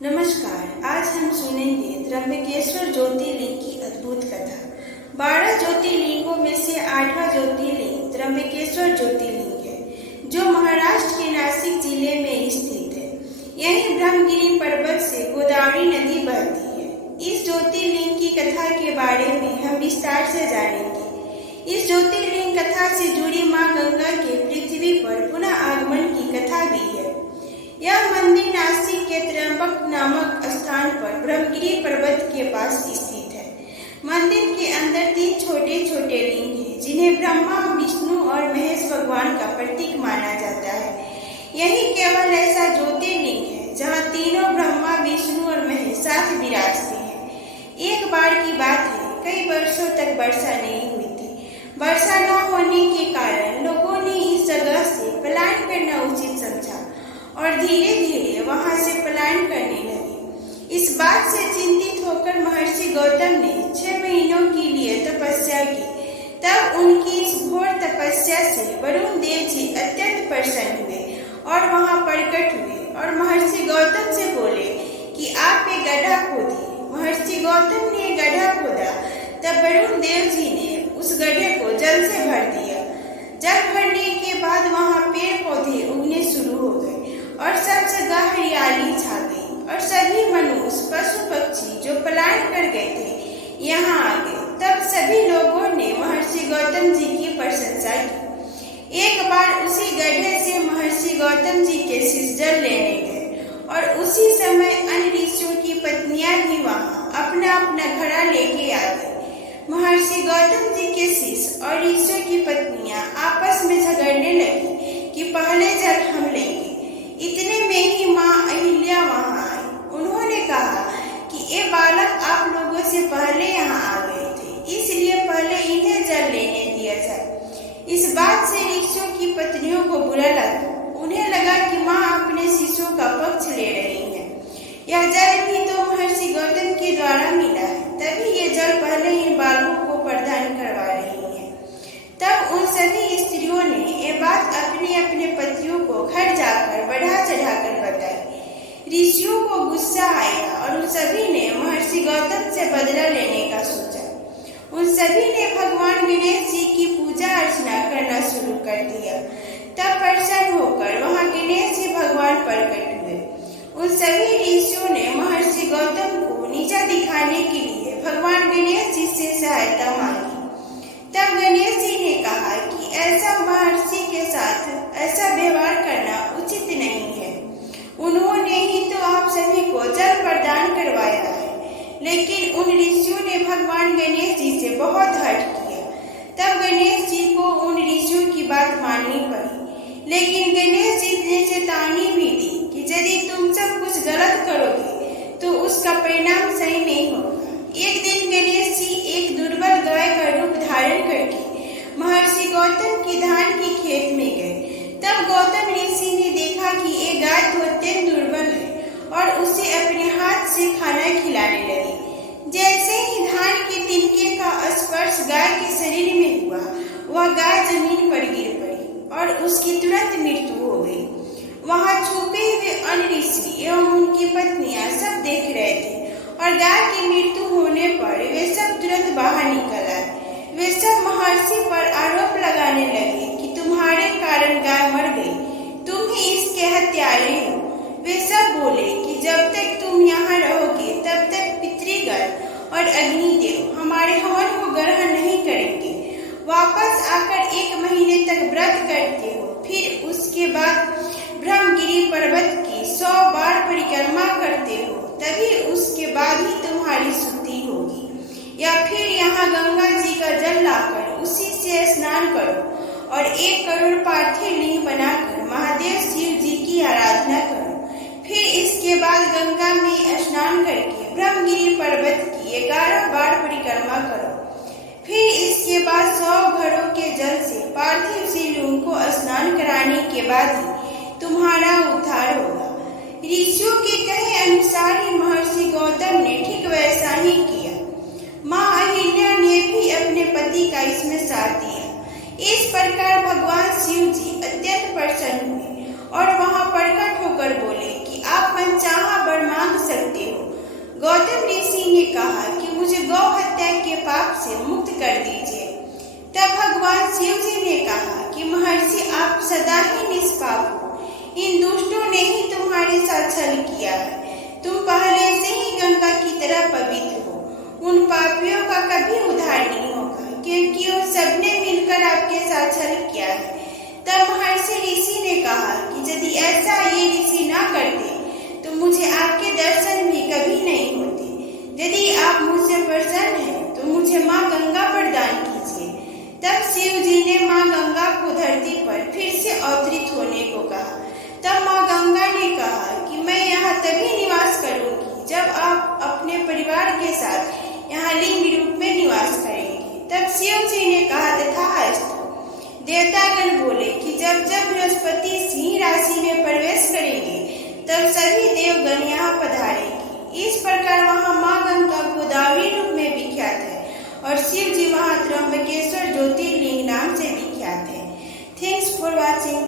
नमस्कार। आज हम सुनेंगे त्र्यंबकेश्वर ज्योतिर्लिंग की अद्भुत कथा। 12 ज्योतिर्लिंगों में से 8वां ज्योतिर्लिंग त्र्यंबकेश्वर ज्योतिर्लिंग है, जो महाराष्ट्र के नासिक जिले में स्थित है। यही ब्रह्मगिरी पर्वत से गोदावरी नदी बहती है। इस ज्योतिर्लिंग की कथा के बारे में हम विस्तार से जानेंगे। इस ज्योतिर्लिंग कथा से जुड़ी मां गंगा के पृथ्वी पर पुनः आगमन की कथा भी है। यह मंदिर नासिक के त्र्यंबक नामक स्थान पर ब्रह्मगिरी पर्वत के पास स्थित है। मंदिर के अंदर 3 छोटे छोटे लिंग हैं, जिन्हें ब्रह्मा, विष्णु और महेश भगवान का प्रतीक माना जाता है। यही केवल ऐसा ज्योतिर्लिंग है जहाँ तीनों ब्रह्मा, विष्णु और महेश साथ विराजते हैं। एक बार की बात है, कई वर्षों तक वर्षा नहीं हुई थी। वर्षा न होने के कारण लोगों ने इस जगह से पलायन करना उचित समझा और धीरे धीरे वहां से पलायन करने लगे। इस बात से चिंतित होकर महर्षि गौतम ने 6 महीनों के लिए तपस्या की। तब उनकी इस घोर तपस्या से वरुण देव जी अत्यंत प्रसन्न हुए और वहां प्रकट हुए और महर्षि गौतम से बोले कि आप एक गड्ढा खोदिए। महर्षि गौतम ने गड्ढा खोदा, तब वरुण देव जी ने उस गड्ढे को जल से भर दिया। जल भरने के बाद वहां पेड़ पौधे उगने शुरू हो गए और सब जगह हरियाली छा गई और सभी मनुष्य, पशु पक्षी जो पलायन कर गए थे यहाँ आ गए। तब सभी लोगों ने महर्षि गौतम जी की प्रशंसा की। एक बार उसी गड्ढे से महर्षि गौतम जी के शिष्य जल लेने गए और उसी समय अन्य ऋषियों की पत्नियां भी वहां अपना अपना घड़ा लेके आ गई। महर्षि गौतम जी के शिष्य और ऋषियों की पत्नियां आपस में झगड़ने लगी कि पहले जल हम लेंगे। इतने में ही माँ अहिल्या वहां आई। उन्होंने कहा कि ये बालक आप लोगों से पहले यहाँ आ गए थे, इसलिए पहले इन्हें जल लेने दिया जाए। इस बात से ऋषियों की पत्नियों को बुरा लगा। उन्हें लगा कि माँ अपने शिष्यों का पक्ष ले रही है। यह जल भी तो महर्षि गौतम के द्वारा मिला है, तभी ये जल पहले इन बालकों को प्रदान करवा रही है। तब उन सभी स्त्रियों ने ये बात अपने अपने पतियों को घर जाकर बढ़ा चढ़ाकर बताई। ऋषियों को गुस्सा आया और उन सभी ने महर्षि गौतम से बदला लेने का सोचा। उन सभी ने भगवान गणेश जी की पूजा अर्चना करना शुरू कर दिया। तब प्रसन्न होकर वहां गणेश जी भगवान प्रकट हुए। उन सभी ऋषियों ने महर्षि गौतम को नीचा दिखाने के लिए भगवान गणेश जी से सहायता मांगी। तब गणेश जी ने कहा कि ऐसा महर्षि के साथ ऐसा व्यवहार करना उचित नहीं है। उन्होंने ही तो आप सभी को जल प्रदान करवाया है। लेकिन उन ऋषियों ने भगवान गणेश जी से बहुत हठ किया। तब गणेश जी को उन ऋषियों की बात माननी पड़ी। लेकिन गणेश जी ने चेतावनी भी दी कि यदि तुम सब कुछ गलत करोगे तो उसका परिणाम सही नहीं होगा। एक दिन गणेश जी एक दुर्बल गाय का रूप धारण करके महर्षि गौतम की धान की खेत में गए। तब गौतम ऋषि ने देखा कि ये गाय तो अत्यंत दुर्बल है और उसे अपने हाथ से खाना खिलाने लगी। जैसे ही धान के तिनके का स्पर्श गाय के शरीर में हुआ, वह गाय जमीन पर गिर पड़ी और उसकी तुरंत मृत्यु हो गई। वहां छुपे हुए अन्य ऋषि एवं उनकी पत्नियां सब देख रहे थे और गाय की मृत्यु होने पर वे सब तुरंत बाहर निकल आए। वे सब महर्षि पर आरोप लगाने लगे कि तुम्हारे कारण गाय मर गई, तुम ही इसके हत्यारे हो। वे सब बोले कि जब तक तुम यहाँ रहोगे तब तक पितृगण और अग्निदेव हमारे हवन को ग्रहण नहीं करेंगे। वापस आकर 1 महीने तक व्रत करते हो, फिर उसके बाद ब्रह्मगिरी पर्वत की 100 बार परिक्रमा करते हो, तभी उसके बाद ही तुम्हारी शुद्धि होगी। या फिर यहाँ गंगा जी का जल लाकर उसी से स्नान करो और 1 करोड़ पार्थिव लिंग बनाकर महादेव शिव जी की आराधना करो। फिर इसके बाद गंगा में स्नान करके ब्रह्मगिरी पर्वत की 11 बार परिक्रमा करो। फिर इसके बाद 100 घड़ों के जल से पार्थिव शिवलिंग को स्नान कराने के बाद ही तुम्हारा उद्धार होगा। ऋषियों के कहे अनुसार ही महर्षि गौतम ने ठीक वैसा ही किया। माँ अहिल्या ने भी अपने पति का इसमें साथ दिया। इस प्रकार भगवान शिव जी अत्यंत प्रसन्न हुए और वहां प्रकट होकर बोले कि आप मनचाहा वर मांग सकते गौतम ऋषि ने कहा कि मुझे गौ हत्या के पाप से मुक्त कर दीजिए। तब भगवान शिव जी ने कहा कि महर्षि, आप सदा ही निष्पाप हो। इन दुष्टों ने ही तुम्हारे साथ छल किया है। तुम पहले से ही गंगा की तरह पवित्र हो। उन पापियों का कभी उद्धार नहीं होगा, क्योंकि उन सबने मिलकर आपके साथ छल किया है। तब महर्षि ऋषि ने कहा कि यदि ऐसा ये ऋषि ना करते तो मुझे आपके दर्शन भी कभी नहीं होते। यदि आप मुझसे प्रसन्न हैं तो मुझे माँ गंगा प्रदान कीजिए। तब शिव जी ने माँ गंगा को धरती पर फिर से अवतरित होने को कहा। तब माँ गंगा ने कहा कि मैं यहाँ तभी निवास करूंगी जब आप अपने परिवार के साथ यहाँ लिंग रूप में निवास करेंगे। तब शिव जी ने कहा, तथास्तु। देवतागण बोले कि जब जब बृहस्पति सिंह राशि में प्रवेश करेंगे तब सभी देवगण यहाँ पधारेंगे। इस प्रकार वहाँ माँ गंगा गोदावरी रूप में विख्यात है और शिव जी वहाँ त्र्यंबकेश्वर ज्योतिर्लिंग नाम से विख्यात है। Thanks for watching.